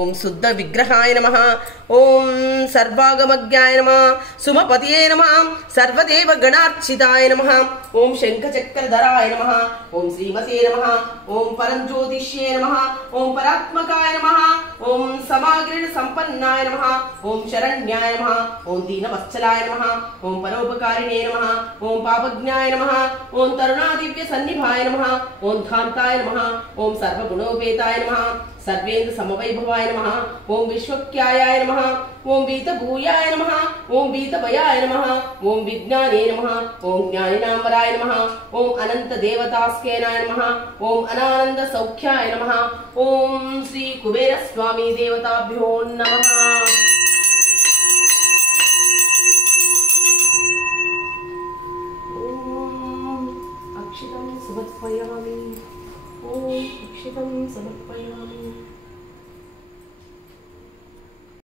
ఓం శుద్ధ విగ్రహాయ నమః. ఓం సర్వాగమజ్ఞాయ నమః. సుమపతియే నమః. సర్వదేవ గణార్చితాయ నమః. ఓం శంఖచక్రధరాయ నమః. ఓం శ్రీమతే నమః. ఓం పరంజ్యోతిష్యే నమః. ఓం పరాత్మకాయ నమః. ఓం సమాగ్రిణ సంపన్నాయ నమః. ఓం శరణ్యాయ నమః. ఓం దీనవత్సలాయ నమః. ఓం పరోపకారిణే నమః. ఓం పాపజ్ఞాయ నమః. ఓం తరుణాదివ్య సన్నిభాయ నమః. ఓం ధాంతాయ నమః. ఓం సర్వగుణోపేతాయ నమః. सर्वेन्द्र समवैभवाय नमः. ओं विश्वक्यायाय नमः. ओं वीतभूयाय नमः. ओं वीतभयाय नमः. ओं विज्ञाने नमः. ओं ज्ञानिनाम्बराय नमः. ओं अनंत देवतास्केनाय नमः. ओं अनानंद सौख्याय नमः. ओं श्री कुबेर स्वामी देवताभ्यो नमः. ओं अक्षितं समर्पयामि. ओं अक्षितं समर्पयामि.